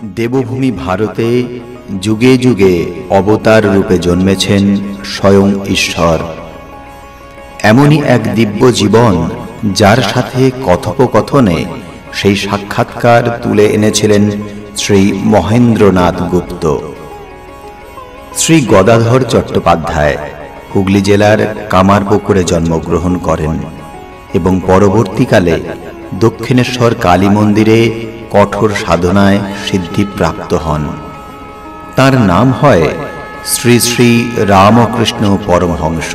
দেবভূমি ভারতে যুগে যুগে অবতার রূপে জন্মেছেন স্বয়ং ঈশ্বর। এমনই এক দিব্য জীবন যার সাথে কথোপকথনে সেই সাক্ষাৎকার তুলে এনেছিলেন শ্রী মহেন্দ্রনাথ গুপ্ত। শ্রী গদাধর চট্টোপাধ্যায় হুগলি জেলার কামারপুকুরে জন্মগ্রহণ করেন এবং পরবর্তীকালে দক্ষিণেশ্বর কালী মন্দিরে কঠোর সাধনায় সিদ্ধিপ্রাপ্ত হন। তার নাম হয় শ্রী শ্রী রামকৃষ্ণ পরমহংস।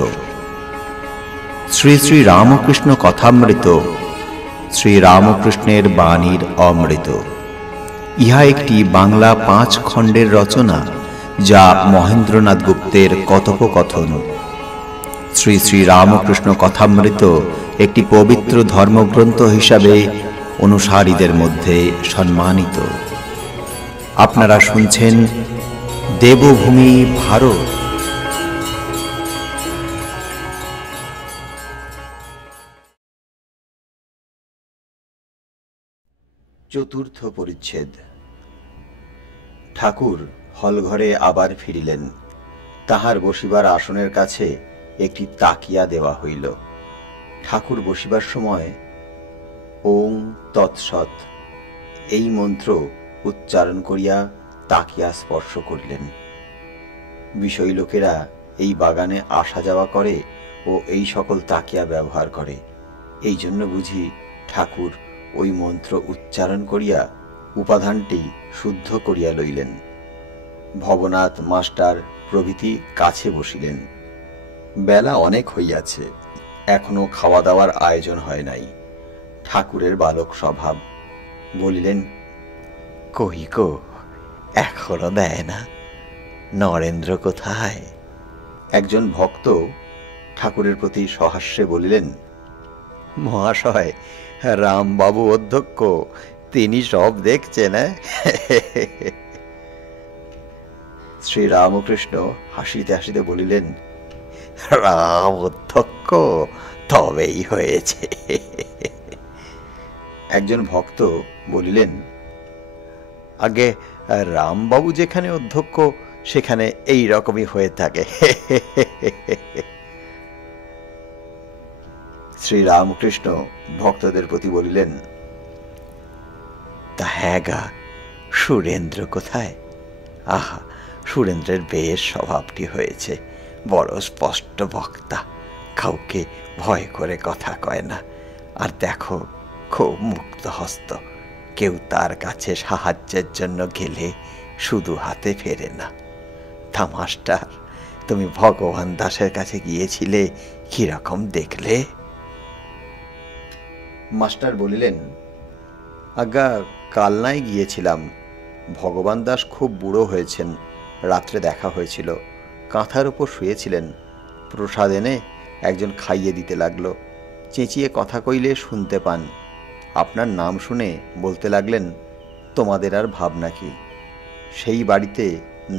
শ্রী শ্রী রামকৃষ্ণ কথামৃত শ্রী রামকৃষ্ণের বাণীর অমৃত। ইহা একটি বাংলা 5 খণ্ডের রচনা, যা মহেন্দ্রনাথ গুপ্তের কথোপকথন। শ্রী শ্রী রামকৃষ্ণ কথামৃত একটি পবিত্র ধর্মগ্রন্থ হিসাবে অনুসারীদের মধ্যে সম্মানিত। আপনারা শুনছেন দেবভূমি ভারত। চতুর্থ পরিচ্ছেদ। ঠাকুর হলঘরে আবার ফিরিলেন। তাহার বসিবার আসনের কাছে একটি তাকিয়া দেওয়া হইল। ঠাকুর বসিবার সময় ওম তৎসৎ এই মন্ত্র উচ্চারণ করিয়া তাকিয়া স্পর্শ করিলেন। বিষয়ী লোকেরা এই বাগানে আসা যাওয়া করে ও এই সকল তাকিয়া ব্যবহার করে, এই জন্য বুঝি ঠাকুর ওই মন্ত্র উচ্চারণ করিয়া উপাদানটি শুদ্ধ করিয়া লইলেন। ভবনাথ মাস্টার প্রভৃতি কাছে বসিলেন। বেলা অনেক হইয়াছে, এখনো খাওয়া দাওয়ার আয়োজন হয় নাই। ঠাকুরের বালক স্বভাব, বলিলেন, কই গো, এখনো দেয় না? নরেন্দ্র কোথায়? একজন ভক্ত ঠাকুরের প্রতি সহাস্যে বলিলেন, মহাশয়, রামবাবু অধ্যক্ষ, তিনি সব দেখছেন। শ্রী রামকৃষ্ণ হাসিতে হাসিতে বলিলেন, রাম অধ্যক্ষ তবেই হয়েছে। একজন ভক্ত বলিলেন, আগে রামবাবু যেখানে অধ্যক্ষ সেখানে এই রকমই হয়ে থাকে। শ্রী রামকৃষ্ণ ভক্তদের প্রতি বলিলেন, তা হ্যাঁ গা, সুরেন্দ্র কোথায়? আহা, সুরেন্দ্রের বেশ স্বভাবটি হয়েছে, বড় স্পষ্ট বক্তা, কাউকে ভয় করে কথা কয় না। আর দেখো, খুব মুক্ত হস্ত, কেউ তার কাছে সাহায্যের জন্য গেলে শুধু হাতে ফেরে না। তা মাস্টার, তুমি ভগবান দাসের কাছে গিয়েছিলে, কিরকম দেখলে? মাস্টার বলিলেন, আজ্ঞা, কালনায় গিয়েছিলাম। ভগবান দাস খুব বুড়ো হয়েছেন। রাত্রে দেখা হয়েছিল, কাঁথার উপর শুয়েছিলেন। প্রসাদ এনে একজন খাইয়ে দিতে লাগলো। চেঁচিয়ে কথা কইলে শুনতে পান। আপনার নাম শুনে বলতে লাগলেন, তোমাদের আর ভাবনা কি? সেই বাড়িতে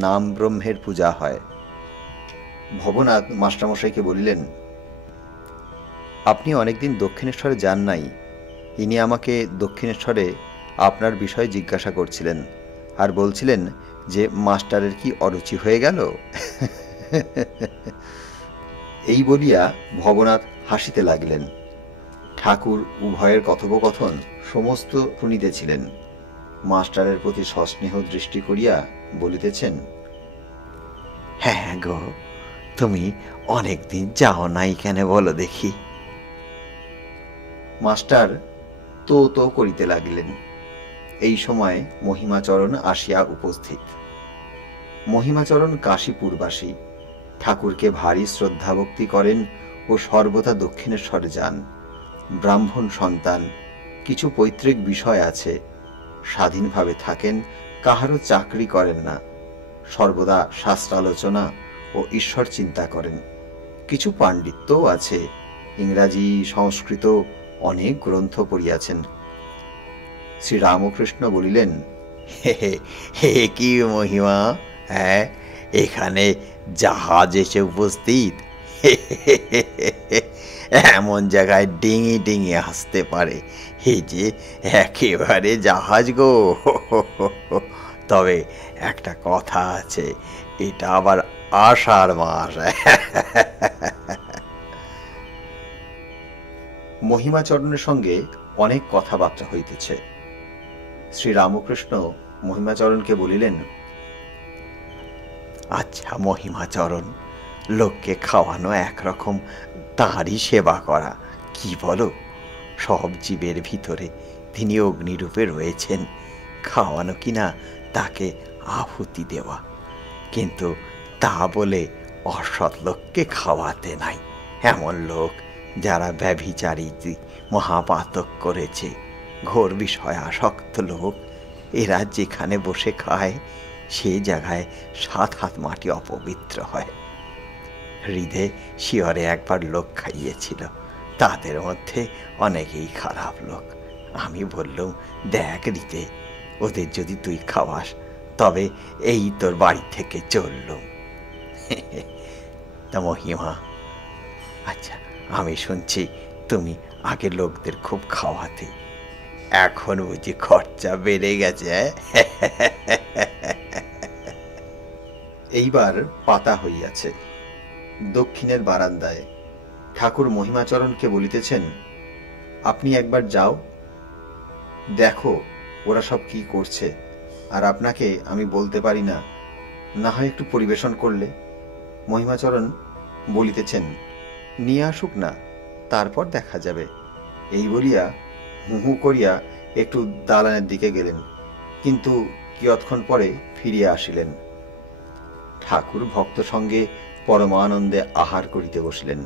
নাম ব্রহ্মের পূজা হয়। ভবনাথ মাস্টারমশাইকে বলিলেন, আপনি অনেকদিন দক্ষিণেশ্বরে যান নাই। ইনি আমাকে দক্ষিণেশ্বরে আপনার বিষয়ে জিজ্ঞাসা করছিলেন, আর বলছিলেন যে মাস্টারের কি অরুচি হয়ে গেল। এই বলিয়া ভবনাথ হাসিতে লাগলেন। ঠাকুর উভয়ের কথোপকথন সমস্ত শুনিতেছিলেন। মাস্টারের প্রতি সস্নেহ দৃষ্টি করিয়া বলিতেছেন, হ্যাঁ গো, তুমি অনেকদিন যাও নাই কেন বলো দেখি? মাস্টার তো তো করিতে লাগিলেন। এই সময় মহিমাচরণ আসিয়া উপস্থিত। মহিমাচরণ কাশীপুরবাসী, ঠাকুরকে ভারী শ্রদ্ধাভক্তি করেন ও সর্বদা দক্ষিণেশ্বরে যান। ব্রাহ্মণ সন্তান, কিছু পৈতৃক বিষয় আছে। স্বাধীনভাবে থাকেন, কাহারও চাকরি করেন না। সর্বদা শাস্ত্রালোচনা ও ঈশ্বর চিন্তা করেন। কিছু পাণ্ডিত্যও আছে, ইংরাজি, সংস্কৃত অনেক গ্রন্থ পড়িয়াছেন। শ্রী রামকৃষ্ণ বলিলেন, হে কি মহিমা! হ্যাঁ, এখানে জাহাজ এসে উপস্থিত। এমন জায়গায় ডিঙি ডিঙি আসতে পারে, এই যে একেবারে জাহাজ গো। তবে একটা কথা আছে, এটা আবার আষাঢ় মাস। মহিমাচরণের সঙ্গে অনেক কথাবার্তা হইতেছে। শ্রীরামকৃষ্ণ মহিমাচরণকে বলিলেন, আচ্ছা মহিমাচরণ, লোককে খাওয়ানো একরকম তাঁরই সেবা করা, কি বলো? সব জীবের ভিতরে তিনি অগ্নিরূপে রয়েছেন, খাওয়ানো কিনা তাকে আহুতি দেওয়া, কিন্তু তা বলে অসৎ লোককে খাওয়াতে নাই। এমন লোক যারা ব্যভিচারী মহাপাতক করেছে, ঘোর বিষয় আসক্ত লোক, এরা যেখানে বসে খায় সেই জায়গায় 7 হাত মাটি অপবিত্র হয়। হৃদে শিয়রে একবার লোক খাইয়েছিল, তাদের মধ্যে অনেকেই খারাপ লোক। আমি বললুম, দেখ রীতে, ওদের যদি তুই খাওয়াস তবে এই তোর বাড়ি থেকে চললুম। তা মহিমা, আচ্ছা আমি শুনছি তুমি আগে লোকদের খুব খাওয়াতে, এখন বুঝি খরচা বেড়ে গেছে? এইবার পাতা হইয়াছে। দক্ষিণের বারান্দায় ঠাকুর মহিমাচরণকে বলিতেছেন, আপনি একবার যাও, দেখো ওরা সব কি করছে, আর আপনাকে আমি বলতে পারি না, না হয় একটু পরিবেশন করলে। মহিমাচরণ বলিতেছেন, নিয়ে আসুক না, তারপর দেখা যাবে। এই বলিয়া হু হু করিয়া একটু দালানের দিকে গেলেন, কিন্তু কিয়ৎক্ষণ পরে ফিরিয়া আসিলেন। ঠাকুর ভক্ত সঙ্গে পরমানন্দে আহার করিতে বসলেন।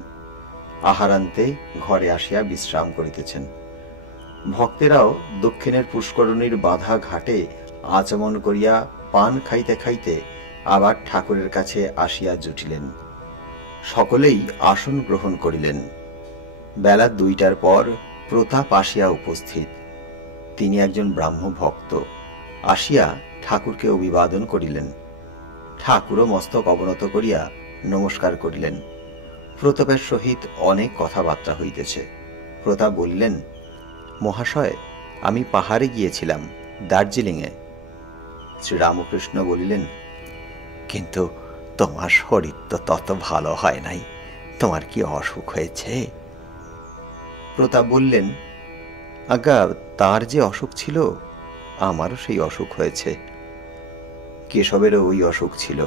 আহারান্তে ঘরে আসিয়া বিশ্রাম করিতেছেন। ভক্তেরাও দক্ষিণের পুষ্করণীর বাঁধা ঘাটে আচমন করিয়া পান খাইতে খাইতে আবার ঠাকুরের কাছে আসিয়া জুটিলেন। সকলেই আসন গ্রহণ করিলেন। বেলা 2টার পর প্রতাপ আসিয়া উপস্থিত। তিনি একজন ব্রাহ্ম ভক্ত। আসিয়া ঠাকুরকে অভিবাদন করিলেন। ঠাকুরও মস্তক অবনত করিয়া নমস্কার করিলেন। প্রতাপের সহিত অনেক কথাবার্তা হইতেছে। প্রতাপ বলিলেন, মহাশয়, আমি পাহাড়ে গিয়েছিলাম, দার্জিলিংয়ে। শ্রীরামকৃষ্ণ বলিলেন, কিন্তু তোমার শরীর তো তত ভালো হয় নাই, তোমার কি অসুখ হয়েছে? প্রতাপ বললেন, আজ্ঞা, তার যে অসুখ ছিল আমারও সেই অসুখ হয়েছে। কেশবেরও ওই অসুখ ছিল।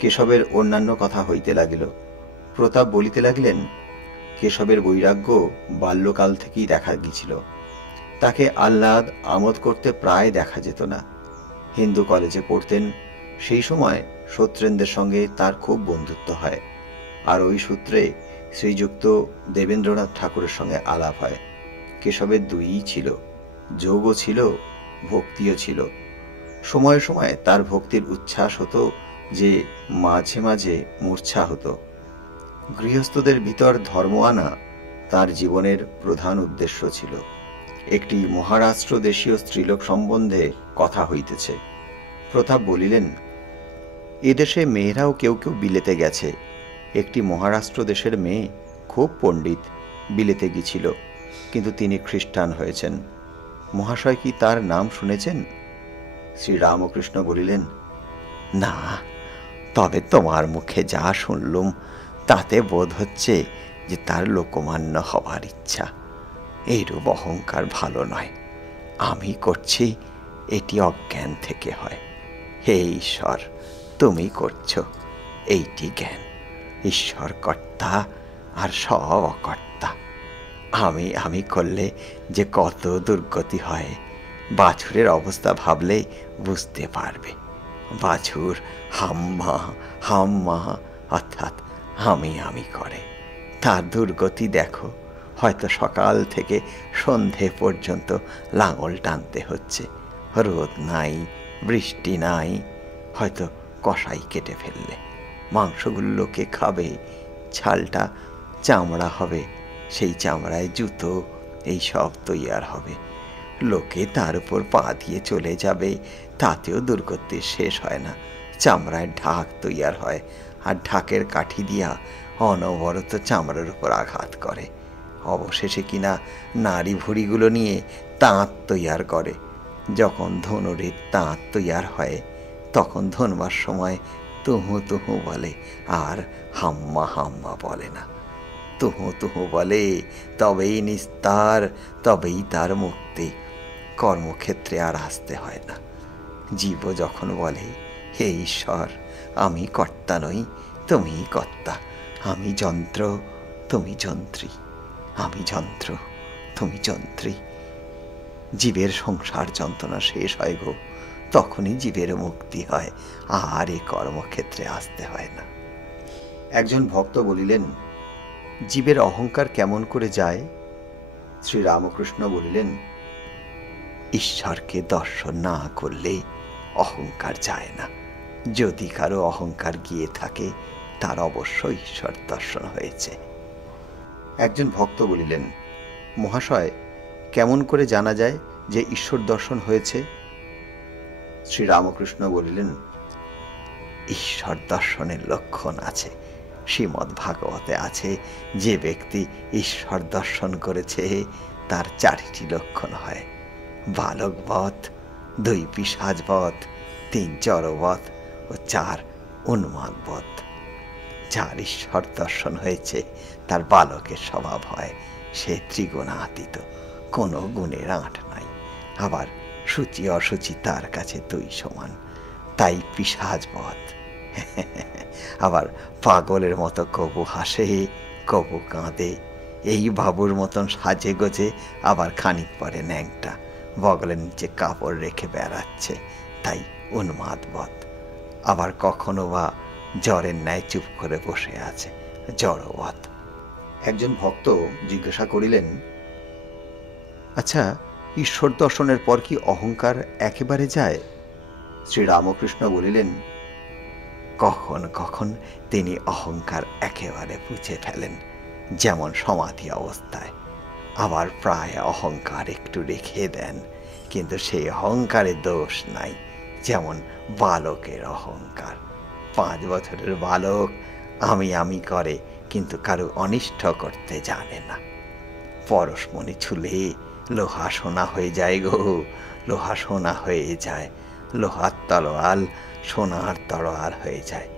কেশবের অন্যান্য কথা হইতে লাগিল। প্রতাপ বলিতে লাগিলেন, কেশবের বৈরাগ্য বাল্যকাল থেকেই দেখা গিয়েছিল। তাকে আহ্লাদ আমোদ করতে প্রায় দেখা যেত না। হিন্দু কলেজে পড়তেন, সেই সময় সত্যেন্দ্রের সঙ্গে তার খুব বন্ধুত্ব হয়, আর ওই সূত্রে শ্রীযুক্ত দেবেন্দ্রনাথ ঠাকুরের সঙ্গে আলাপ হয়। কেশবের দুইই ছিল, যোগও ছিল, ভক্তিও ছিল। সময়ে সময়ে তার ভক্তির উচ্ছ্বাস হতো যে মাঝে মাঝে মূর্ছা হতো। গৃহস্থদের ভিতর ধর্ম আনা তার জীবনের প্রধান উদ্দেশ্য ছিল। একটি মহারাষ্ট্র দেশীয় স্ত্রীলোক সম্বন্ধে কথা হইতেছে। প্রতাপ বলিলেন, এদেশে মেয়েরাও কেউ কেউ বিলেতে গেছে। একটি মহারাষ্ট্র দেশের মেয়ে খুব পণ্ডিত, বিলেতে গিয়েছিল, কিন্তু তিনি খ্রিস্টান হয়েছেন। মহাশয় কি তার নাম শুনেছেন? শ্রীরামকৃষ্ণ বলিলেন, না, তবে তোমার মুখে যা শুনলুম তাতে বোধ হচ্ছে যে তার লোকমান্য হবার ইচ্ছা। এইরূপ অহংকার ভালো নয়। আমি করছি, এটি অজ্ঞান থেকে হয়। হে ঈশ্বর, তুমি করছো, এইটি জ্ঞান। ঈশ্বর কর্তা আর সব অকর্তা। আমি আমি করলে যে কত দুর্গতি হয়, বাছুরের অবস্থা ভাবলে বুঝতে পারবে। বাছুর হাম্মা হাম্মা অর্থাৎ আমি করে, তার দুর্গতি দেখো। হয়তো সকাল থেকে সন্ধে পর্যন্ত লাঙল টানতে হচ্ছে, রোদ নাই, বৃষ্টি নাই, হয়তো কষাই কেটে ফেললে মাংসগুলোকে খাবে, ছালটা চামড়া হবে, সেই চামড়ায় জুতো, এই সব তৈয়ার হবে। লোকে তার উপর পা দিয়ে চলে যাবে, তাতেও দুর্গতির শেষ হয় না। চামড়ায় ঢাক তৈয়ার হয়, আর ঢাকের কাঠি দিয়া অনবরত চামড়ার উপর আঘাত করে। অবশেষে কিনা নাড়ি ভুড়িগুলো নিয়ে তাঁত তৈয়ার করে। যখন ধনুরের তাঁত তৈয়ার হয় তখন ধনবার সময় তুহু তুহু বলে, আর হাম্মা হাম্মা বলে না। তুহু তুহু বলে, তবেই নিস্তার, তবেই তার মুক্তি। কর্মক্ষেত্রে আর আসতে হয় না। জীব যখন বলে, হে ঈশ্বর, আমি কর্তা নই, তুমি কর্তা, আমি যন্ত্র, তুমি যন্ত্রী, আমি যন্ত্র, তুমি যন্ত্রী, জীবের সংসার যন্ত্রণা শেষ হয় গো। তখনই জীবের মুক্তি হয়, আর এ কর্মক্ষেত্রে আসতে হয় না। একজন ভক্ত বলিলেন, জীবের অহংকার কেমন করে যায়? শ্রীরামকৃষ্ণ বলিলেন, ঈশ্বরকে দর্শন না করলে অহংকার যায় না। যদি কারো অহংকার গিয়ে থাকে, তার অবশ্যই ঈশ্বর দর্শন হয়েছে। একজন ভক্ত বলিলেন, মহাশয়, কেমন করে জানা যায় যে ঈশ্বর দর্শন হয়েছে? শ্রীরামকৃষ্ণ বলিলেন, ঈশ্বর দর্শনের লক্ষণ আছে। শ্রীমদ্ ভাগবতে আছে, যে ব্যক্তি ঈশ্বর দর্শন করেছে তার 4টি লক্ষণ হয়: বালকবধ, 2 পিশাচবধ, 3 জড়বধ ও 4 উন্মাদবধ। যার ঈশ্বর দর্শন হয়েছে তার বালকের স্বভাব হয়, সে ত্রিগুণাতীত, কোনো গুণের আঁট নাই। আবার সূচি অসুচি তার কাছে 2 সমান, তাই পিশাচবধ। আবার পাগলের মতো কবু হাসে, কবু কাঁদে, এই বাবুর মতন সাজে গোজে, আবার খানিক পরে ন্যাংটা, বগলের নিচে কাপড় রেখে বেড়াচ্ছে, তাই উন্মাদবধ। আবার কখনো বা জ্বরের ন্যায় চুপ করে বসে আছে, জড়বধ। একজন ভক্ত জিজ্ঞাসা করিলেন, আচ্ছা, ঈশ্বর দর্শনের পর কি অহংকার একেবারে যায়? শ্রীরামকৃষ্ণ বলিলেন, কখন কখন তিনি অহংকার একেবারে মুছে ফেলেন, যেমন সমাধি অবস্থায়। আবার প্রায় অহংকার একটু রেখে দেন, কিন্তু সেই অহংকারে দোষ নাই, যেমন বালকের অহংকার। 5 বছরের বালক আমি আমি করে, কিন্তু কারো অনিষ্ট করতে জানে না। পরশমণি ছুলে লোহা সোনা হয়ে যায় গো, লোহা সোনা হয়ে যায়। লোহার তলোয়াল সোনার তলোয়াল হয়ে যায়।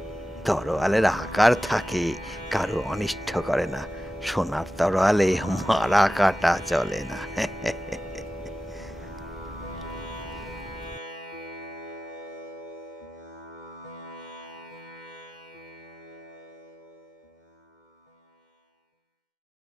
তলোয়ালের আকার থাকে, কারো অনিষ্ট করে না। সোনার তলোয়ালে মারা কাটা চলে না।